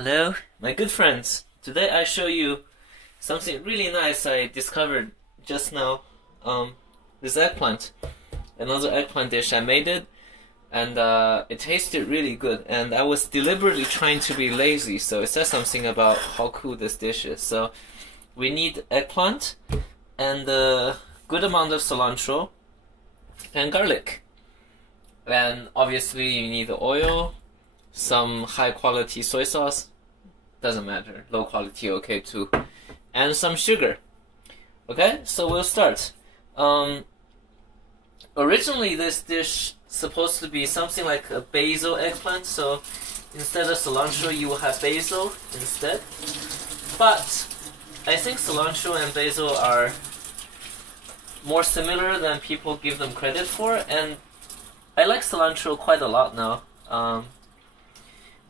Hello, my good friends. Today I show you something really nice I discovered just now. This eggplant, another eggplant dish. I made it, and it tasted really good. And I was deliberately trying to be lazy, so it says something about how cool this dish is. So we need eggplant and a good amount of cilantro and garlic, and obviously you need the oil, some high quality soy sauce, doesn't matter, low quality okay too, and some sugar. Okay, so we'll start. Originally this dish supposed to be something like a basil eggplant, so instead of cilantro you will have basil instead. But I think cilantro and basil are more similar than people give them credit for, and I like cilantro quite a lot now.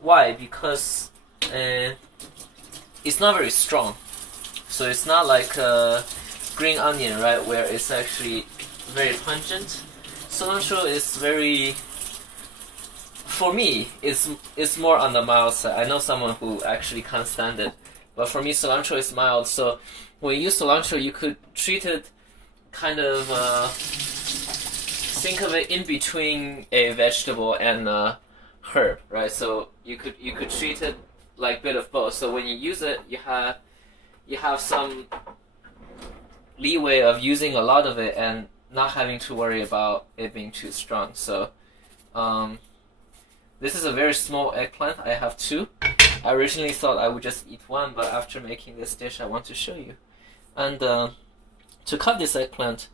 Why? Because it's not very strong. So it's not like a green onion, right, where it's actually very pungent. Cilantro is very, for me, it's more on the mild side. I know someone who actually can't stand it, but for me cilantro is mild. So when you use cilantro, you could treat it kind of, think of it in between a vegetable and herb, right? So you could treat it like a bit of both. So when you use it, you have some leeway of using a lot of it and not having to worry about it being too strong. So this is a very small eggplant. I have two. I originally thought I would just eat one, but after making this dish I want to show you. And to cut this eggplant,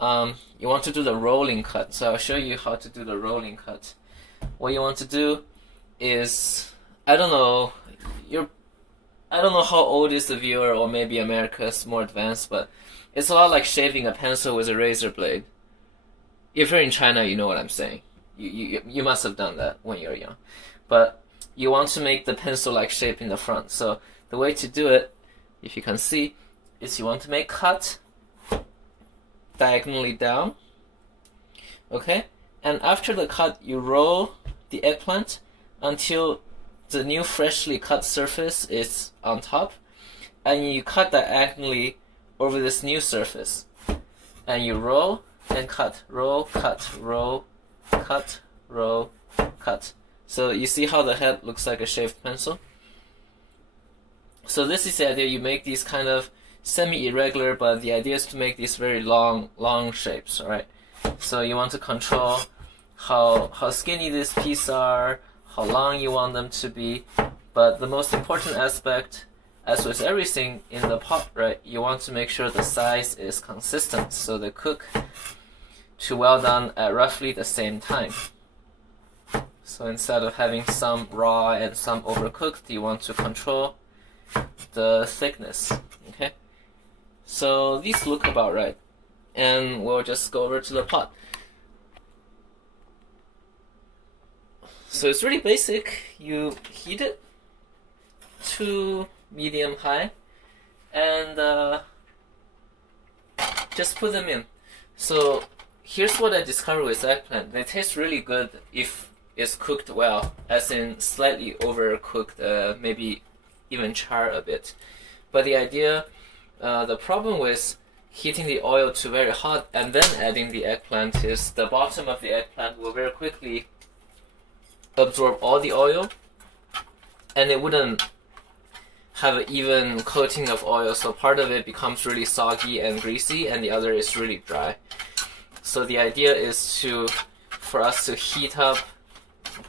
you want to do the rolling cut. So I'll show you how to do the rolling cut. What you want to do is, I don't know how old is the viewer, or maybe America's more advanced, but it's a lot like shaving a pencil with a razor blade. If you're in China, you know what I'm saying. You must have done that when you're young. But you want to make the pencil-like shape in the front. So the way to do it, if you can see, is you want to make cut diagonally down. Okay? And after the cut, you roll the eggplant until the new freshly cut surface is on top, and you cut diagonally over this new surface, and you roll and cut, roll, cut, roll, cut, roll, cut. So you see how the head looks like a shaved pencil? So this is the idea. You make these kind of semi-irregular, but the idea is to make these very long shapes, alright? So you want to control how skinny these pieces are, how long you want them to be, but the most important aspect, as with everything in the pot, right, you want to make sure the size is consistent, so they cook to well done at roughly the same time. So instead of having some raw and some overcooked, you want to control the thickness, okay? So these look about right, and we'll just go over to the pot. So it's really basic. You heat it to medium high, and just put them in. So here's what I discovered with eggplant. They taste really good if it's cooked well, as in slightly overcooked, maybe even char a bit. But the idea, the problem with heating the oil to very hot and then adding the eggplant is the bottom of the eggplant will very quickly absorb all the oil, and it wouldn't have an even coating of oil, so part of it becomes really soggy and greasy and the other is really dry. So the idea is for us to heat up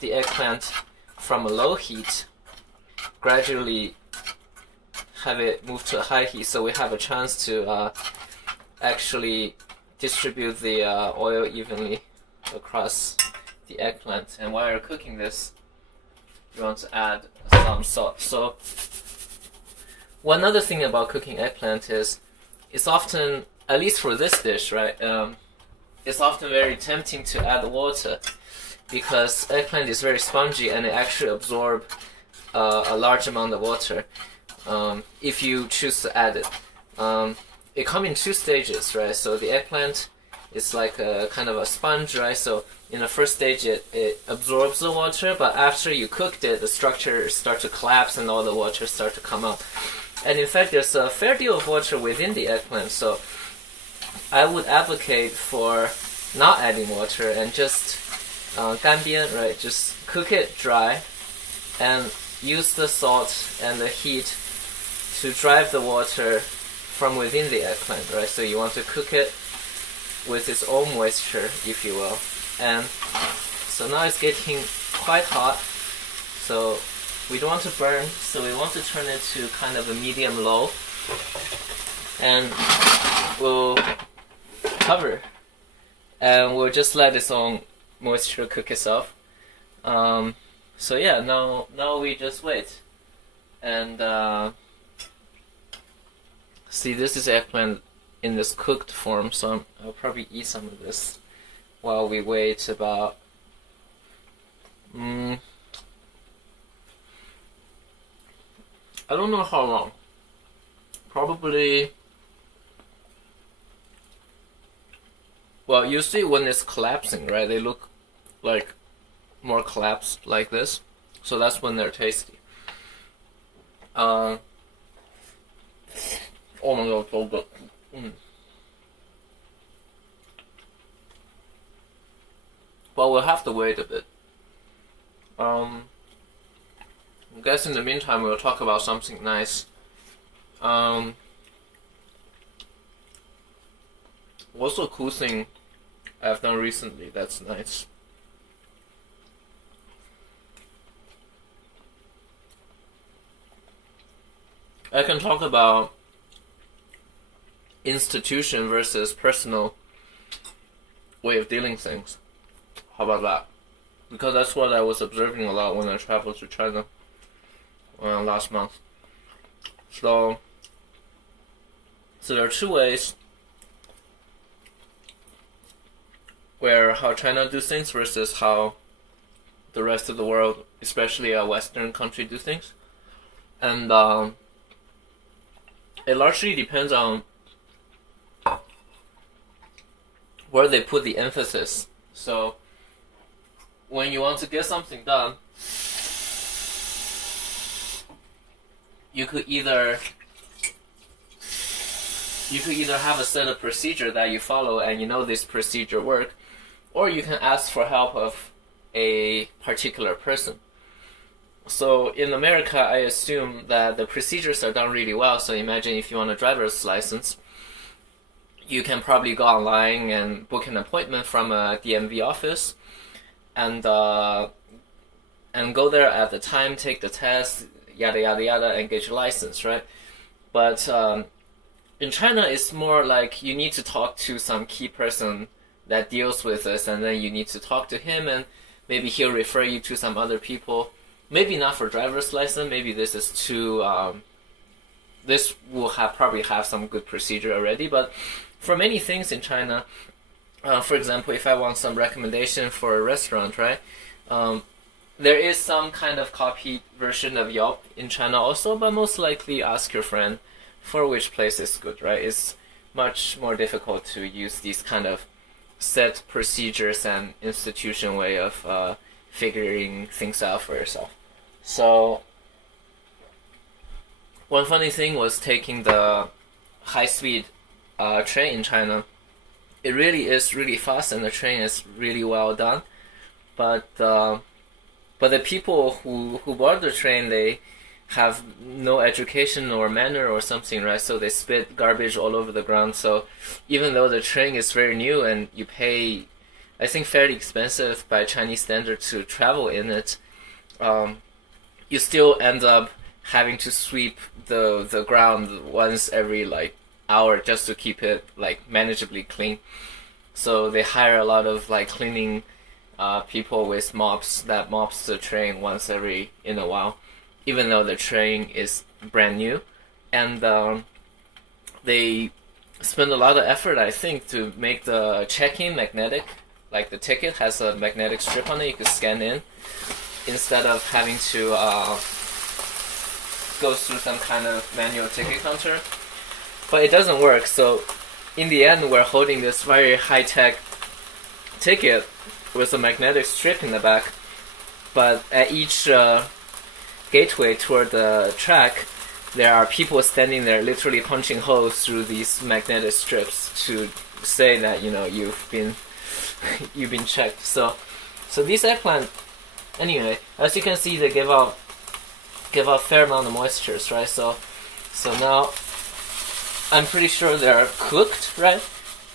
the eggplant from a low heat, gradually have it move to a high heat, so we have a chance to actually distribute the oil evenly across the eggplant. And while you're cooking this, you want to add some salt. So one other thing about cooking eggplant is it's often, at least for this dish, right, it's often very tempting to add water because eggplant is very spongy and it actually absorbs a large amount of water if you choose to add it. It comes in two stages, right? So the eggplant it's like a kind of a sponge, right? So in the first stage, it absorbs the water, but after you cooked it, the structure starts to collapse and all the water starts to come out. And in fact, there's a fair deal of water within the eggplant, so I would advocate for not adding water and just 干煸, right? Just cook it dry and use the salt and the heat to drive the water from within the eggplant, right? So you want to cook it with its own moisture, if you will. And so now it's getting quite hot, so we don't want to burn, so we want to turn it to kind of a medium low, and we'll cover, and we'll just let its own moisture cook itself. So yeah, now we just wait, and see, this is eggplant in this cooked form, so I'll probably eat some of this while we wait about I don't know how long. Probably, well, you see when it's collapsing, right? They look like more collapsed like this, so that's when they're tasty. Oh my god, so good. But we'll have to wait a bit. I guess in the meantime we'll talk about something nice. What's a cool thing I've done recently that's nice? I can talk about institution versus personal way of dealing things. How about that? Because that's what I was observing a lot when I traveled to China last month. So there are two ways where how China do things versus how the rest of the world, especially a Western country, do things. And it largely depends on where they put the emphasis. So when you want to get something done, you could either have a set of procedure that you follow and you know this procedure work, or you can ask for help of a particular person. So in America, I assume that the procedures are done really well. So imagine if you want a driver's license, you can probably go online and book an appointment from a DMV office, and go there at the time, take the test, yada yada yada, and get your license, right? But in China, it's more like you need to talk to some key person that deals with this, and then you need to talk to him, and maybe he'll refer you to some other people. Maybe not for driver's license. Maybe this is too. This will probably have some good procedure already, but for many things in China, for example, if I want some recommendation for a restaurant, right? There is some kind of copied version of Yelp in China also, but most likely ask your friend for which place is good, right? It's much more difficult to use these kind of set procedures and institution way of figuring things out for yourself. So one funny thing was taking the high-speed train in China. It really is really fast, and the train is really well done. But the people who board the train, they have no education or manner or something, right? So they spit garbage all over the ground. So even though the train is very new and you pay, I think, fairly expensive by Chinese standards to travel in it, you still end up having to sweep the ground once every hour just to keep it manageably clean. So they hire a lot of cleaning people with mops that mops the train once every in a while, even though the train is brand new. And they spend a lot of effort, I think, to make the check-in magnetic. Like the ticket has a magnetic strip on it, you can scan in instead of having to go through some kind of manual ticket counter. But it doesn't work, so in the end, we're holding this very high-tech ticket with a magnetic strip in the back, but at each gateway toward the track, there are people standing there literally punching holes through these magnetic strips to say that you've been checked. So these eggplant, anyway, as you can see, they give out fair amount of moistures, right? So now I'm pretty sure they're cooked, right?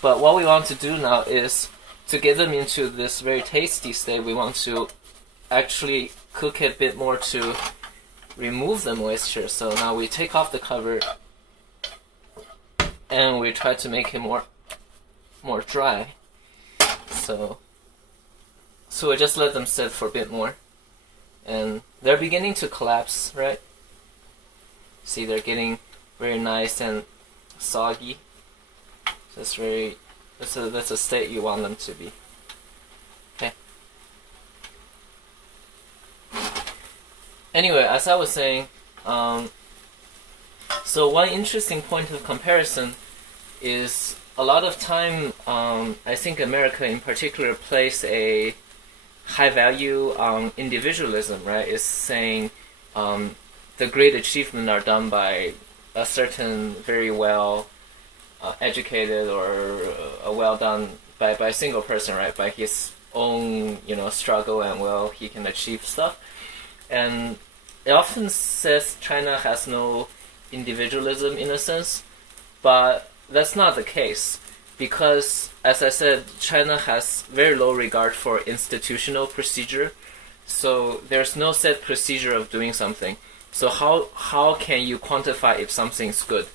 But what we want to do now is to get them into this very tasty state. We want to actually cook it a bit more to remove the moisture. So now we take off the cover and we try to make it more dry. So we just let them sit for a bit more, and they're beginning to collapse, right? See, they're getting very nice and soggy. That's a state you want them to be. Okay. Anyway, as I was saying, so one interesting point of comparison is a lot of time, I think America in particular places a high value on individualism, right? It's saying the great achievements are done by a certain very well educated or well done by a single person, right? By his own struggle and will he can achieve stuff. And it often says China has no individualism in a sense, but that's not the case, because as I said, China has very low regard for institutional procedure. So there's no set procedure of doing something. So how can you quantify if something's good?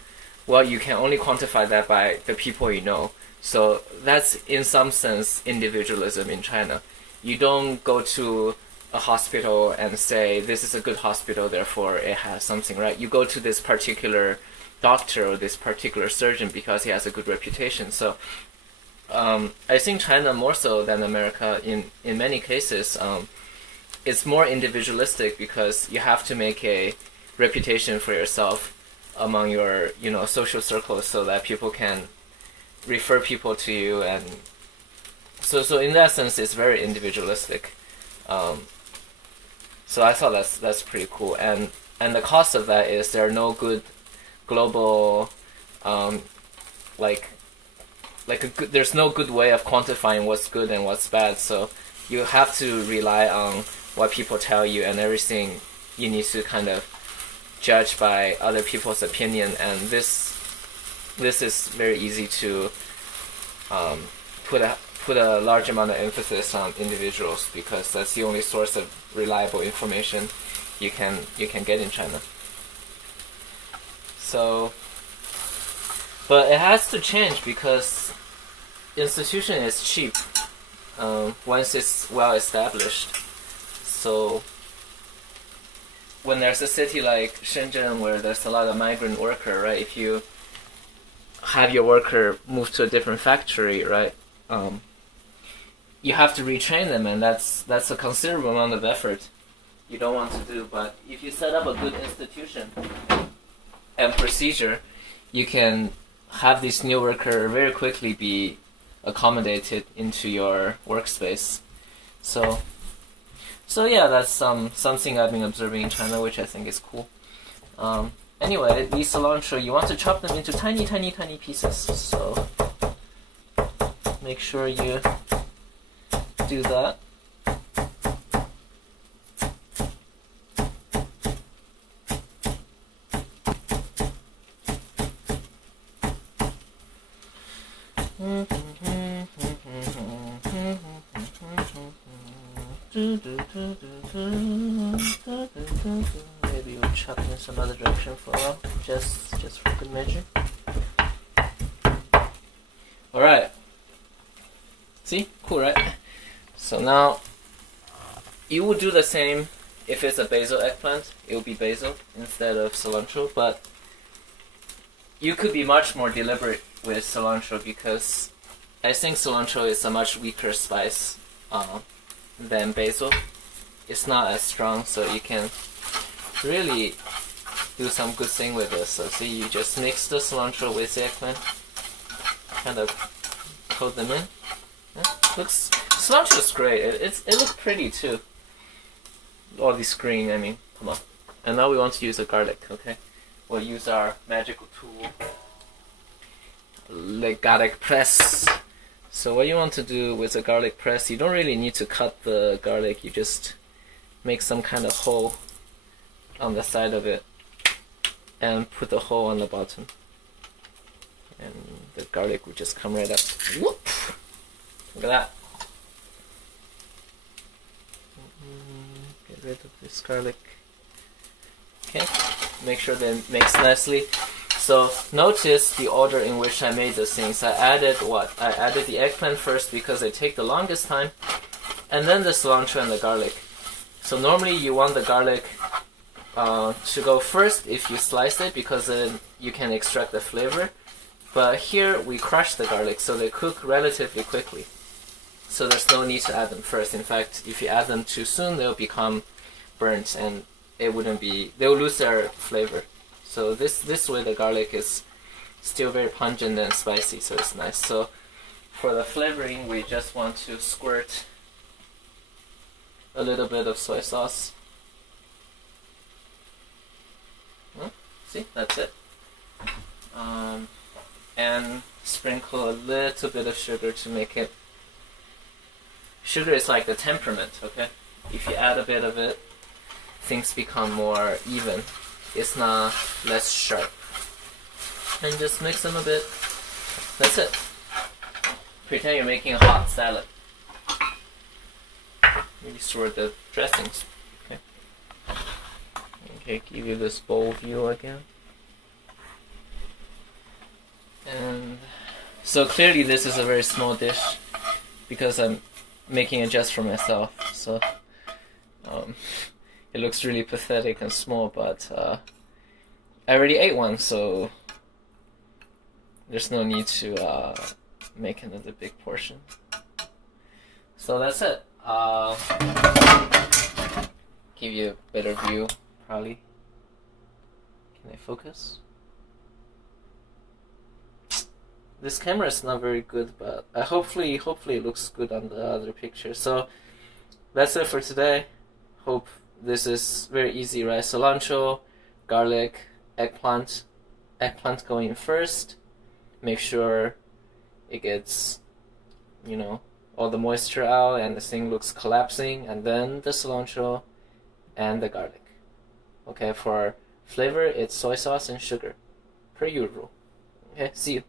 Well, you can only quantify that by the people you know. So that's in some sense individualism in China. You don't go to a hospital and say this is a good hospital, therefore it has something, right? You go to this particular doctor or this particular surgeon because he has a good reputation. So I think China, more so than America in many cases, it's more individualistic because you have to make a reputation for yourself among your social circles so that people can refer people to you, and so in that sense it's very individualistic. So I thought that's pretty cool, and the cost of that is there are no good global there's no good way of quantifying what's good and what's bad, so you have to rely on what people tell you, and everything you need to kind of judge by other people's opinion, and this is very easy to put a large amount of emphasis on individuals, because that's the only source of reliable information you can get in China. So, but it has to change because institution is cheap once it's well established. So when there's a city like Shenzhen where there's a lot of migrant worker, right? If you have your worker move to a different factory, right? You have to retrain them, and that's a considerable amount of effort you don't want to do. But if you set up a good institution and procedure, you can have this new worker very quickly be accommodated into your workspace. So yeah, that's something I've been observing in China, which I think is cool. Anyway, these cilantro, you want to chop them into tiny, tiny, tiny pieces. So make sure you do that. Maybe we'll chop in some other direction for a while, just for good measure. Alright. See? Cool, right? So now, you would do the same if it's a basil eggplant. It would be basil instead of cilantro, but you could be much more deliberate with cilantro because I think cilantro is a much weaker spice than basil. It's not as strong, so you can really do some good thing with this. So see, you just mix the cilantro with the eggplant. kind of coat them in. Yeah, cilantro is great. It looks pretty too. All this green, I mean, come on. And now we want to use a garlic, okay? We'll use our magical tool, the garlic press. So what you want to do with a garlic press, you don't really need to cut the garlic, you just make some kind of hole on the side of it and put the hole on the bottom. And the garlic will just come right up. Whoop! Look at that. Get rid of this garlic. Okay, make sure that it mix nicely. So notice the order in which I made those things. I added what? I added the eggplant first because they take the longest time, and then the cilantro and the garlic. So normally you want the garlic to go first if you slice it, because then you can extract the flavor. But here we crush the garlic, so they cook relatively quickly. So there's no need to add them first. In fact, if you add them too soon, they'll become burnt and they'll lose their flavor. So this way the garlic is still very pungent and spicy, so it's nice. So for the flavoring, we just want to squirt a little bit of soy sauce. See, that's it. And sprinkle a little bit of sugar to make it. Sugar is like the temperament, okay? If you add a bit of it, things become more even. It's not less sharp. And just mix them a bit. That's it. Pretend you're making a hot salad. Maybe sort the dressings. Okay. Okay, give you this bowl view again. And so clearly this is a very small dish because I'm making it just for myself. So it looks really pathetic and small, but I already ate one, so there's no need to make another big portion. So that's it. Give you a better view, probably. Can I focus? This camera is not very good, but hopefully it looks good on the other picture. So that's it for today. Hope this is very easy, right? Cilantro, garlic, eggplant. Eggplant going first. Make sure it gets, all the moisture out and the thing looks collapsing, and then the cilantro and the garlic. Okay, for flavor, it's soy sauce and sugar, per usual. Okay, see you.